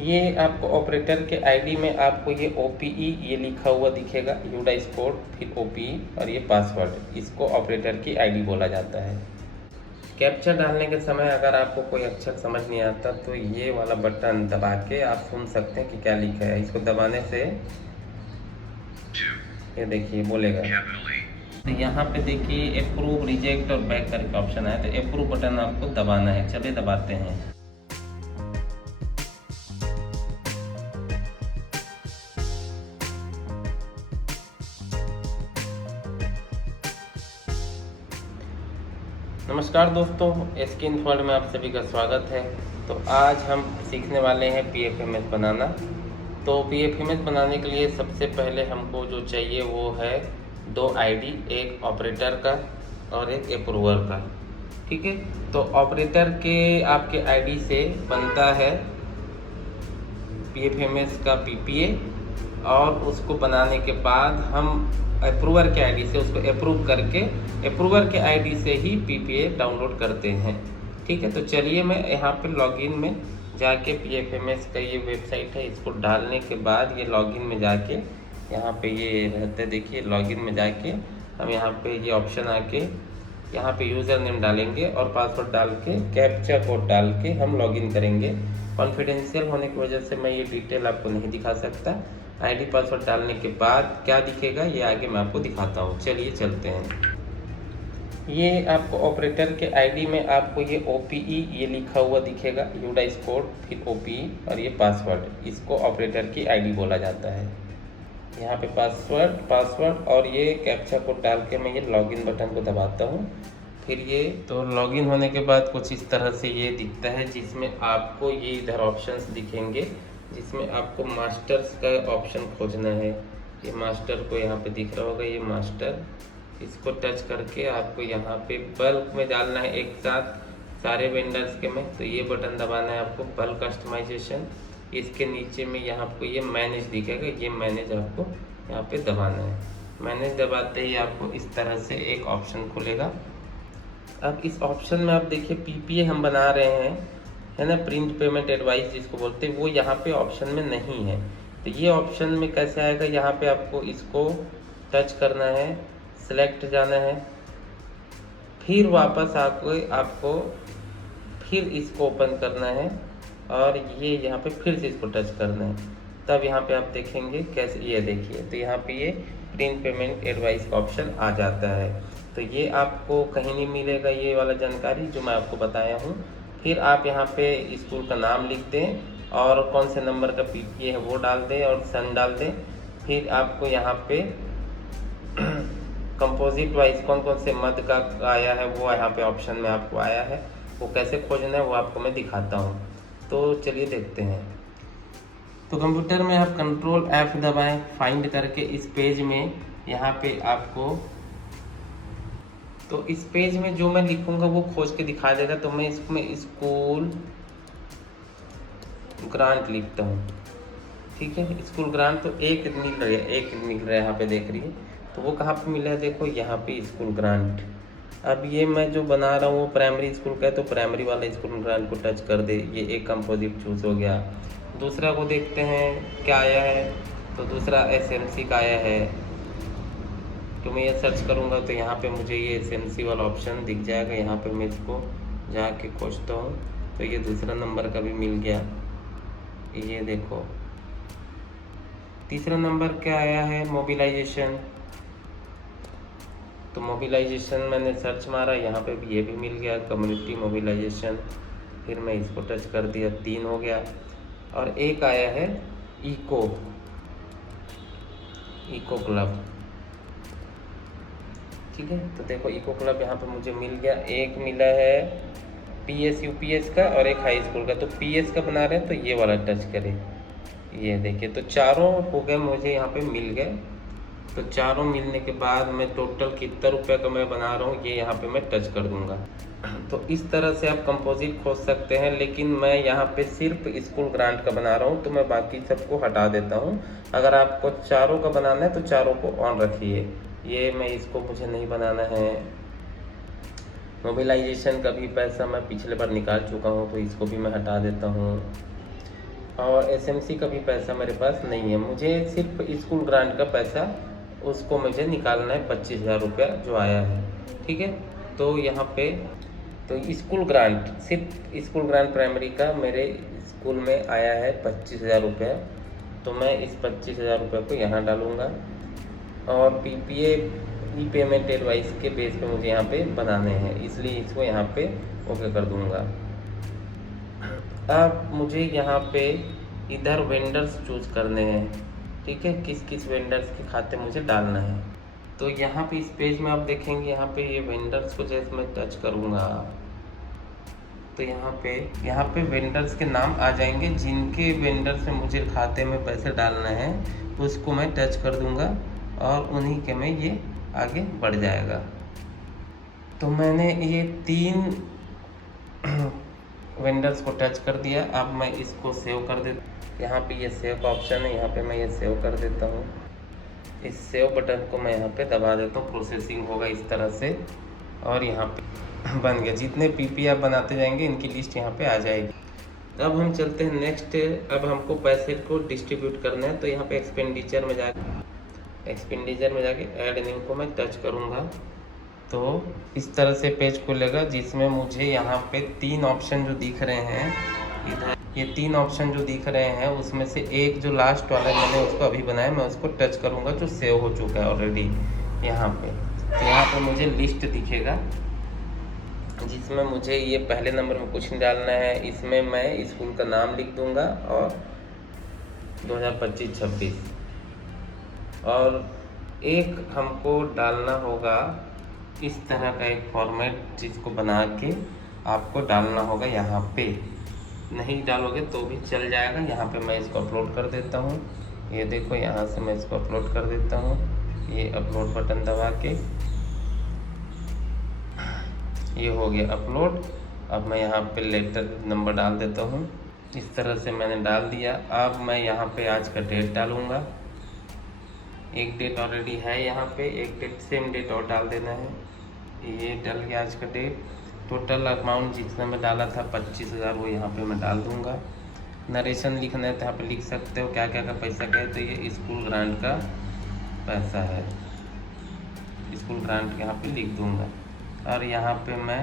ये आपको ऑपरेटर के आईडी में आपको ये ओपीई ये लिखा हुआ दिखेगा, यूडाइस कोड, फिर ओपीई और ये पासवर्ड, इसको ऑपरेटर की आईडी बोला जाता है। कैप्चा डालने के समय अगर आपको कोई अक्षर समझ नहीं आता तो ये वाला बटन दबा के आप सुन सकते हैं कि क्या लिखा है। इसको दबाने से ये देखिए बोलेगा। तो यहाँ पे देखिए अप्रूव, रिजेक्ट और बैक करके ऑप्शन है, तो अप्रूव बटन आपको दबाना है। चलिए दबाते हैं। नमस्कार दोस्तों, एसके इन्फो वर्ल्ड में आप सभी का स्वागत है। तो आज हम सीखने वाले हैं पीएफएमएस बनाना। तो पीएफएमएस बनाने के लिए सबसे पहले हमको जो चाहिए वो है 2 आईडी, एक ऑपरेटर का और एक अप्रूवर का। ठीक है, तो ऑपरेटर के आपके आईडी से बनता है पीएफएमएस का पीपीए, और उसको बनाने के बाद हम अप्रूवर के आईडी से उसको अप्रूव करके अप्रूवर के आईडी से ही पीपीए डाउनलोड करते हैं। ठीक है, तो चलिए मैं यहाँ पे लॉगिन में जाके पीएफएमएस का ये वेबसाइट है, इसको डालने के बाद ये लॉगिन में जाके यहाँ पे ये रहता है, देखिए लॉगिन में जाके हम यहाँ पे ये ऑप्शन आके यहाँ पे यूज़र नेम डालेंगे और पासवर्ड डाल के कैप्चा कोड डाल के हम लॉगिन करेंगे। कॉन्फिडेंशियल होने की वजह से मैं ये डिटेल आपको नहीं दिखा सकता। आईडी पासवर्ड डालने के बाद क्या दिखेगा ये आगे मैं आपको दिखाता हूँ। चलिए चलते हैं। ये आपको ऑपरेटर के आईडी में आपको ये ओपीई ये लिखा हुआ दिखेगा, यूडाइस कोड, फिर ओपीई और ये पासवर्ड, इसको ऑपरेटर की आईडी बोला जाता है। यहाँ पे पासवर्ड और ये कैप्चा कोड डाल के मैं ये लॉगिन बटन को दबाता हूँ। फिर ये तो लॉगिन होने के बाद कुछ इस तरह से ये दिखता है, जिसमें आपको ये इधर ऑप्शंस दिखेंगे, जिसमें आपको मास्टर्स का ऑप्शन खोजना है। ये मास्टर को यहाँ पे दिख रहा होगा, ये मास्टर, इसको टच करके आपको यहाँ पे बल्क में डालना है एक साथ सारे वेंडर्स के में। तो ये बटन दबाना है आपको, बल्क कस्टमाइजेशन। इसके नीचे में यहाँ आपको ये मैनेज दिखेगा, ये मैनेज आपको यहाँ पे दबाना है। मैनेज दबाते ही आपको इस तरह से एक ऑप्शन खुलेगा। अब इस ऑप्शन में आप देखिए पीपीए हम बना रहे हैं, है ना, प्रिंट पेमेंट एडवाइस जिसको बोलते हैं, वो यहाँ पे ऑप्शन में नहीं है। तो ये ऑप्शन में कैसे आएगा, यहाँ पे आपको इसको टच करना है, सेलेक्ट जाना है, फिर वापस आपको फिर इसको ओपन करना है और ये यहाँ पे फिर से इसको टच करना है। तब यहाँ पे आप देखेंगे कैसे, ये देखिए, तो यहाँ पे ये प्रिंट पेमेंट एडवाइस का ऑप्शन आ जाता है। तो ये आपको कहीं नहीं मिलेगा ये वाला जानकारी जो मैं आपको बताया हूँ। फिर आप यहाँ पे स्कूल का नाम लिख दें और कौन से नंबर का पीपीए है वो डाल दें और सन डाल दें। फिर आपको यहाँ पे कंपोजिट वाइज कौन कौन से मद का आया है वो यहाँ पे ऑप्शन में आपको आया है, वो कैसे खोजना है वो आपको मैं दिखाता हूँ। तो चलिए देखते हैं। तो कंप्यूटर में आप कंट्रोल F दबाएं, फाइंड करके इस पेज में यहाँ पे आपको, तो इस पेज में जो मैं लिखूंगा वो खोज के दिखा देगा। तो मैं इसमें स्कूल ग्रांट लिखता हूँ। ठीक है, स्कूल ग्रांट, तो एक मिल रहा है यहाँ पे देख रही है। तो वो कहाँ पे मिला है, देखो यहाँ पे स्कूल ग्रांट। अब ये मैं जो बना रहा हूँ वो प्राइमरी स्कूल का है, तो प्राइमरी वाला स्कूल ग्रांट को टच कर दे, ये एक कंपोजिट चूज हो गया। दूसरा को देखते हैं क्या आया है, तो दूसरा एसएमसी का आया है। तो मैं ये सर्च करूँगा तो यहाँ पे मुझे ये एसएमसी वाला ऑप्शन दिख जाएगा। यहाँ पे मैं इसको जाके खोजता हूँ तो ये दूसरा नंबर का भी मिल गया, ये देखो। तीसरा नंबर क्या आया है, मोबिलाइजेशन। तो मोबिलाइजेशन मैंने सर्च मारा, यहाँ पे भी ये भी मिल गया, कम्युनिटी मोबिलाइजेशन। फिर मैं इसको टच कर दिया, 3 हो गया। और एक आया है इको क्लब। ठीक है, तो देखो इको क्लब यहाँ पे मुझे मिल गया। एक मिला है पीएस यूपीएस का और एक हाई स्कूल का। तो पीएस का बना रहे हैं तो ये वाला टच करें, ये देखिए। तो चारों हो गए, मुझे यहाँ पे मिल गए। तो चारों मिलने के बाद मैं टोटल कितना रुपए का मैं बना रहा हूँ ये यहाँ पे मैं टच कर दूंगा। तो इस तरह से आप कंपोजिट खोज सकते हैं, लेकिन मैं यहाँ पे सिर्फ स्कूल ग्रांट का बना रहा हूँ तो मैं बाकी सबको हटा देता हूँ। अगर आपको चारों का बनाना है तो चारों को ऑन रखिए। ये मैं इसको मुझे नहीं बनाना है। मोबिलाइजेशन का भी पैसा मैं पिछले बार निकाल चुका हूँ तो इसको भी मैं हटा देता हूँ। और एसएमसी का भी पैसा मेरे पास नहीं है। मुझे सिर्फ स्कूल ग्रांट का पैसा उसको मुझे निकालना है 25,000 रुपया जो आया है। ठीक है, तो यहाँ पे तो स्कूल ग्रांट, सिर्फ स्कूल ग्रांट प्राइमरी का मेरे स्कूल में आया है 25,000 रुपया। तो मैं इस 25,000 रुपये को यहाँ डालूँगा और पीपीए ई पेमेंट एडवाइस के बेस पे मुझे यहाँ पे बनाने हैं, इसलिए इसको यहाँ पे ओके कर दूँगा। अब मुझे यहाँ पे इधर वेंडर्स चूज़ करने हैं। ठीक है, किस किस वेंडर्स के खाते मुझे डालना है। तो यहाँ पे इस पेज में आप देखेंगे, यहाँ पे ये वेंडर्स को जैसे मैं टच करूँगा तो यहाँ पे वेंडर्स के नाम आ जाएंगे। जिनके वेंडर से मुझे खाते में पैसे डालना है उसको मैं टच कर दूँगा और उन्हीं के में ये आगे बढ़ जाएगा। तो मैंने ये 3 वेंडर्स को टच कर दिया। अब मैं इसको सेव कर देता, यहाँ पे ये सेव का ऑप्शन है, यहाँ पे मैं ये सेव कर देता हूँ। इस सेव बटन को मैं यहाँ पे दबा देता हूँ, प्रोसेसिंग होगा इस तरह से और यहाँ पे बन गया। जितने पीपी आप बनाते जाएंगे इनकी लिस्ट यहाँ पे आ जाएगी। अब हम चलते हैं नेक्स्ट। अब हमको पैसे को डिस्ट्रीब्यूट करना है, तो यहाँ पे एक्सपेंडिचर में जाके ऐड न्यू को मैं टच करूँगा तो इस तरह से पेज खुलेगा, जिसमें मुझे यहाँ पे 3 ऑप्शन जो दिख रहे हैं, इधर ये 3 ऑप्शन जो दिख रहे हैं उसमें से एक जो लास्ट वाला मैंने उसको अभी बनाया, मैं उसको टच करूँगा जो सेव हो चुका है ऑलरेडी यहाँ पे। तो यहाँ पे मुझे लिस्ट दिखेगा जिसमें मुझे ये पहले नंबर में कुछ नहीं डालना है। इसमें मैं स्कूल का नाम लिख दूँगा और 2025-26 और एक हमको डालना होगा इस तरह का एक फॉर्मेट, जिसको बना के आपको डालना होगा। यहाँ पे नहीं डालोगे तो भी चल जाएगा। यहाँ पे मैं इसको अपलोड कर देता हूँ। ये देखो, यहाँ से मैं इसको अपलोड कर देता हूँ। ये अपलोड बटन दबा के ये हो गया अपलोड। अब मैं यहाँ पे लेटर नंबर डाल देता हूँ। इस तरह से मैंने डाल दिया। अब मैं यहाँ पे आज का डेट डालूँगा। एक डेट ऑलरेडी है यहाँ पे, एक डेट सेम डेट और डाल देना है। ये डल गया आज का डेट। टोटल अमाउंट जितना मैं डाला था 25,000 वो यहाँ पे मैं डाल दूँगा। नरेशन लिखना है तो यहाँ पे लिख सकते हो क्या क्या का पैसा गया। तो ये स्कूल ग्रांट का पैसा है, स्कूल ग्रांट यहाँ पे लिख दूँगा। और यहाँ पे मैं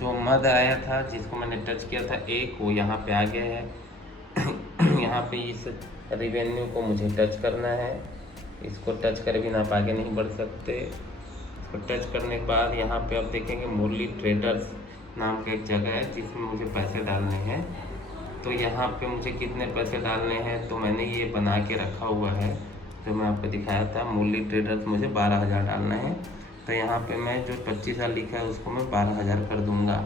जो मद आया था जिसको मैंने टच किया था एक, वो यहाँ पे आ गया है। यहाँ पे इस रिवेन्यू को मुझे टच करना है। इसको टच कर भी आप आगे नहीं बढ़ सकते। इसको टच करने के बाद यहाँ पे आप देखेंगे मुरली ट्रेडर्स नाम का एक जगह है जिसमें मुझे पैसे डालने हैं। तो यहाँ पे मुझे कितने पैसे डालने हैं, तो मैंने ये बना के रखा हुआ है जो मैं आपको दिखाया था। मुरली ट्रेडर्स मुझे 12,000 डालना है। तो यहाँ पे मैं जो 25,000 लिखा है उसको मैं 12,000 कर दूँगा।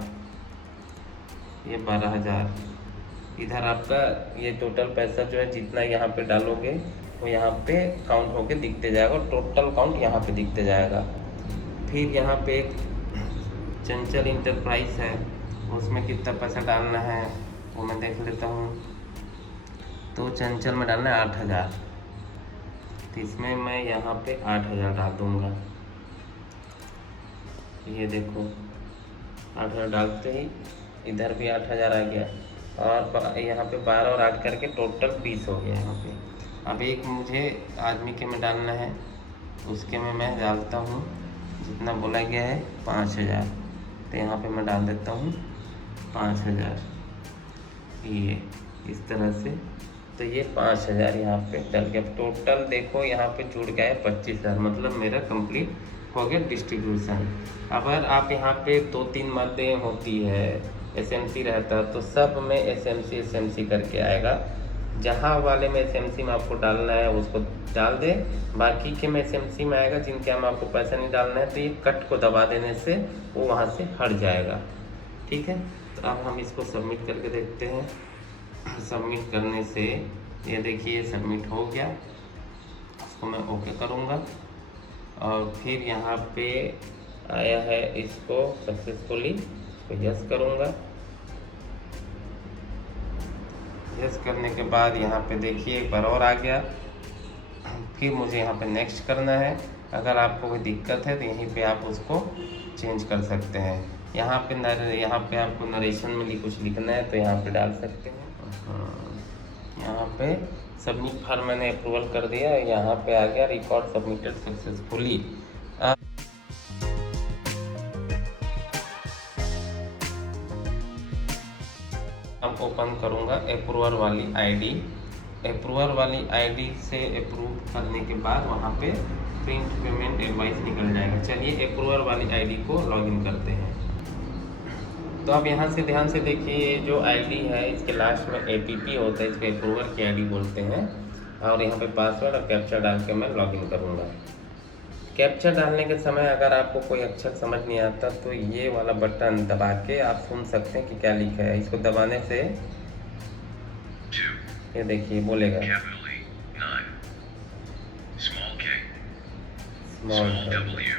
ये 12,000 इधर आपका ये टोटल पैसा जो है जितना यहाँ पे डालोगे वो यहाँ पे काउंट होके दिखते जाएगा और टोटल काउंट यहाँ पे दिखते जाएगा। फिर यहाँ पे एक चंचल इंटरप्राइज है, उसमें कितना पैसा डालना है वो मैं देख लेता हूँ। तो चंचल में डालना है 8,000, तो इसमें मैं यहाँ पे 8,000 डाल दूँगा। ये देखो 8,000 डालते ही इधर भी 8,000 आ गया और यहाँ पे 12 और 8 करके टोटल 20 हो गया यहाँ पे। अब एक मुझे आदमी के में डालना है, उसके में मैं डालता हूँ जितना बोला गया है 5,000। तो यहाँ पे मैं डाल देता हूँ 5,000, ये इस तरह से। तो ये 5,000 यहाँ पे डल गया। टोटल देखो यहाँ पे जुड़ गया है 25,000, मतलब मेरा कंप्लीट हो गया डिस्ट्रीब्यूशन। अगर आप यहाँ पे 2-3 मदें होती है, एसएमसी रहता तो सब में एसएमसी करके आएगा। जहाँ वाले में एसएमसी में आपको डालना है उसको डाल दे, बाकी के में एसएमसी में आएगा जिनके में आपको पैसा नहीं डालना है। तो ये कट को दबा देने से वो वहाँ से हट जाएगा। ठीक है, तो अब हम इसको सबमिट करके देखते हैं। सबमिट करने से ये देखिए सबमिट हो गया। इसको मैं ओके करूँगा और फिर यहाँ पे आया है इसको सक्सेसफुली, इसको यस करूँगा। यस करने के बाद यहाँ पे देखिए एक बार और आ गया। फिर मुझे यहाँ पे नेक्स्ट करना है। अगर आपको कोई दिक्कत है तो यहीं पे आप उसको चेंज कर सकते हैं। यहाँ पे आपको नरेशन में कुछ लिखना है तो यहाँ पे डाल सकते हैं। यहाँ पे सबमिट फॉर्म मैंने अप्रूवल कर दिया, यहाँ पे आ गया रिकॉर्ड सबमिटेड सक्सेसफुली। अब ओपन करूँगा अप्रूवर वाली आईडी। अप्रूवर वाली आईडी से अप्रूव करने के बाद वहाँ पे प्रिंट पेमेंट एडवाइस निकल जाएगा। चलिए अप्रूवर वाली आईडी को लॉगिन करते हैं। तो आप यहाँ से ध्यान से देखिए, जो आईडी है इसके लास्ट में APP होता है, इसको अप्रूवर की आईडी बोलते हैं। और यहाँ पे पासवर्ड और कैप्चा डाल के मैं लॉगिन करूँगा। कैप्चा डालने के समय अगर आपको कोई अक्षर समझ नहीं आता तो ये वाला बटन दबा के आप सुन सकते हैं कि क्या लिखा है। इसको दबाने से ये देखिए बोलेगा स्मॉल W,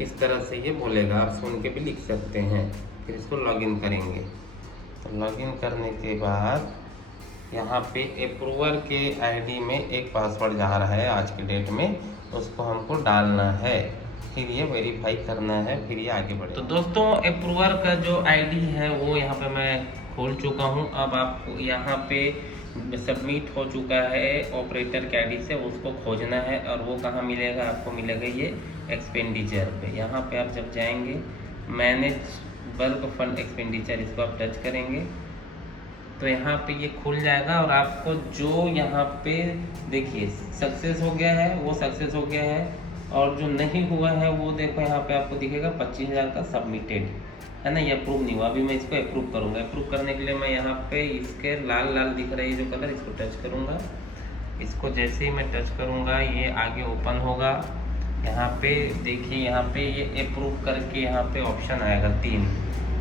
इस तरह से ये बोलेगा। आप सुन के भी लिख सकते हैं। फिर इसको लॉगिन करेंगे। तो लॉगिन करने के बाद यहाँ पे अप्रूवर के आईडी में एक पासवर्ड जा रहा है आज की डेट में, उसको हमको डालना है, फिर ये वेरीफाई करना है, फिर ये आगे बढ़े। तो दोस्तों अप्रूवर का जो आईडी है वो यहाँ पे मैं खोल चुका हूँ। अब आपको यहाँ पे सबमिट हो चुका है ऑपरेटर के आईडी से, उसको खोजना है। और वो कहाँ मिलेगा? आपको मिलेगा ये एक्सपेंडिचर पे। यहाँ पे आप जब जाएंगे मैनेज बल्क फंड एक्सपेंडिचर, इसको आप टच करेंगे तो यहाँ पे ये खुल जाएगा। और आपको जो यहाँ पे देखिए सक्सेस हो गया है वो सक्सेस हो गया है, और जो नहीं हुआ है वो देखो यहाँ पे आपको दिखेगा 25,000 का सबमिटेड है ना। ये अप्रूव नहीं हुआ। अभी मैं इसको अप्रूव करूँगा। अप्रूव करने के लिए मैं यहाँ पे इसके लाल लाल दिख रही है जो कलर, इसको टच करूँगा। इसको जैसे ही मैं टच करूँगा ये आगे ओपन होगा। यहाँ पे देखिए, यहाँ पे ये अप्रूव करके यहाँ पे ऑप्शन आएगा 3।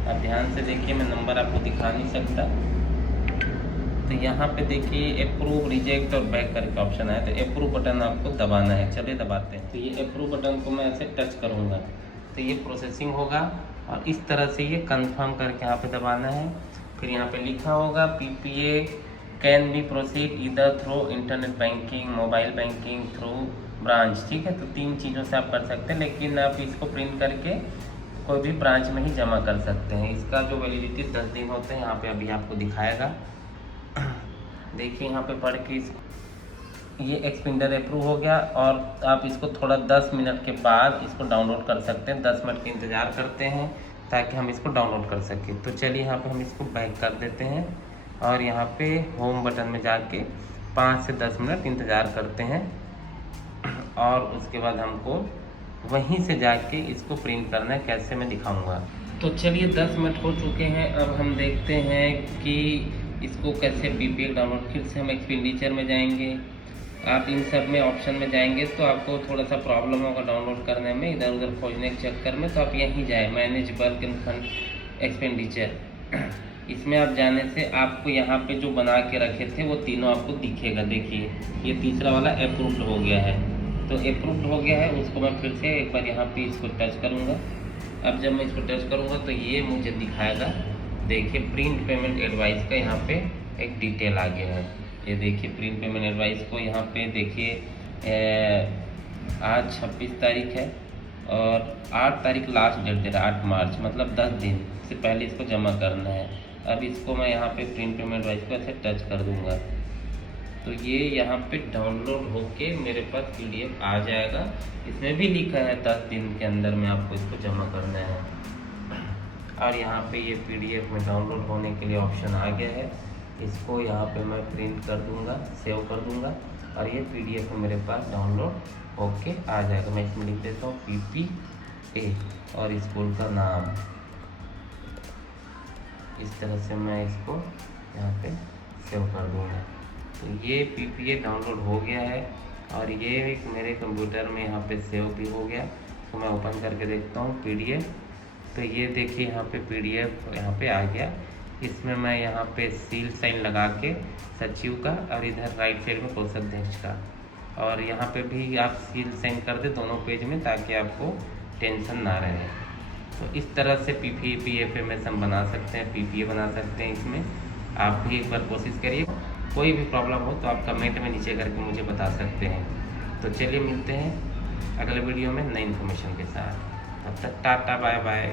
अब ध्यान से देखिए, मैं नंबर आपको दिखा नहीं सकता। तो यहाँ पे देखिए अप्रूव, रिजेक्ट और बैक करके ऑप्शन आया। तो अप्रूव बटन आपको दबाना है। चलिए दबाते हैं। तो ये अप्रूव बटन को मैं ऐसे टच करूँगा तो ये प्रोसेसिंग होगा, और इस तरह से ये कंफर्म करके यहाँ पे दबाना है। फिर यहाँ पे लिखा होगा PPA can be proceed either through internet banking, mobile banking, through branch. ठीक है, तो 3 चीज़ों से आप कर सकते हैं, लेकिन आप इसको प्रिंट करके कोई भी ब्रांच में ही जमा कर सकते हैं। इसका जो वैलिडिटी 10 दिन होते हैं, यहाँ पे अभी आपको दिखाएगा। देखिए यहाँ पे पढ़ के ये एक्सपेंडर अप्रूव हो गया, और आप इसको थोड़ा 10 मिनट के बाद इसको डाउनलोड कर सकते हैं। 10 मिनट का इंतज़ार करते हैं ताकि हम इसको डाउनलोड कर सकें। तो चलिए यहाँ पे हम इसको बैक कर देते हैं, और यहाँ पे होम बटन में जाके 5 से 10 मिनट इंतज़ार करते हैं, और उसके बाद हमको वहीं से जाके इसको प्रिंट करना है। कैसे मैं दिखाऊंगा। तो चलिए 10 मिनट हो चुके हैं। अब हम देखते हैं कि इसको कैसे PPA डाउनलोड। फिर से हम एक्सपेंडिचर में जाएंगे। आप इन सब में ऑप्शन में जाएंगे तो आपको थोड़ा सा प्रॉब्लम होगा डाउनलोड करने में, इधर उधर खोजने के चक्कर में। तो आप यहीं जाए, मैनेज बल्क फंड एक्सपेंडिचर। इसमें आप जाने से आपको यहाँ पे जो बना के रखे थे वो तीनों आपको दिखेगा। देखिए ये तीसरा वाला अप्रूव्ड हो गया है। तो अप्रूव्ड हो गया है, उसको मैं फिर से एक बार यहाँ पे इसको टच करूँगा। अब जब मैं इसको टच करूँगा तो ये मुझे दिखाएगा। देखिए प्रिंट पेमेंट एडवाइस का यहाँ पे एक डिटेल आ गया है। ये देखिए प्रिंट पेमेंट एडवाइस को यहाँ पे देखिए, आज 26 तारीख है और 8 तारीख लास्ट डेट दे रहा है, 8 मार्च, मतलब 10 दिन से पहले इसको जमा करना है। अब इसको मैं यहाँ पे प्रिंट पेमेंट एडवाइस को ऐसे टच कर दूँगा तो ये यहाँ पे डाउनलोड होके मेरे पास PDF आ जाएगा। इसमें भी लिखा है 10 दिन के अंदर में आपको इसको जमा करना है। और यहाँ पे ये PDF में डाउनलोड होने के लिए ऑप्शन आ गया है। इसको यहाँ पे मैं प्रिंट कर दूँगा, सेव कर दूँगा, और ये PDF में मेरे पास डाउनलोड होके आ जाएगा। मैं इसमें लिख देता हूँ PPA और स्कूल का नाम। इस तरह से मैं इसको यहाँ पे सेव कर दूँगा। तो ये PPA डाउनलोड हो गया है, और ये मेरे कंप्यूटर में यहाँ पे सेव भी हो गया। तो मैं ओपन करके देखता हूँ PDF। तो ये देखिए यहाँ पे PDF यहाँ पे आ गया। इसमें मैं यहाँ पे सील साइन लगा के सचिव का, और इधर राइट साइड में कोषाध्यक्ष का, और यहाँ पे भी आप सील साइन कर दे दोनों पेज में, ताकि आपको टेंशन ना रहे। तो इस तरह से PPA हम बना सकते हैं, PPA बना सकते हैं। इसमें आप भी एक बार कोशिश करिए। कोई भी प्रॉब्लम हो तो आप कमेंट में नीचे करके मुझे बता सकते हैं। तो चलिए मिलते हैं अगले वीडियो में नई इन्फॉर्मेशन के साथ। तब तक टाटा बाय बाय।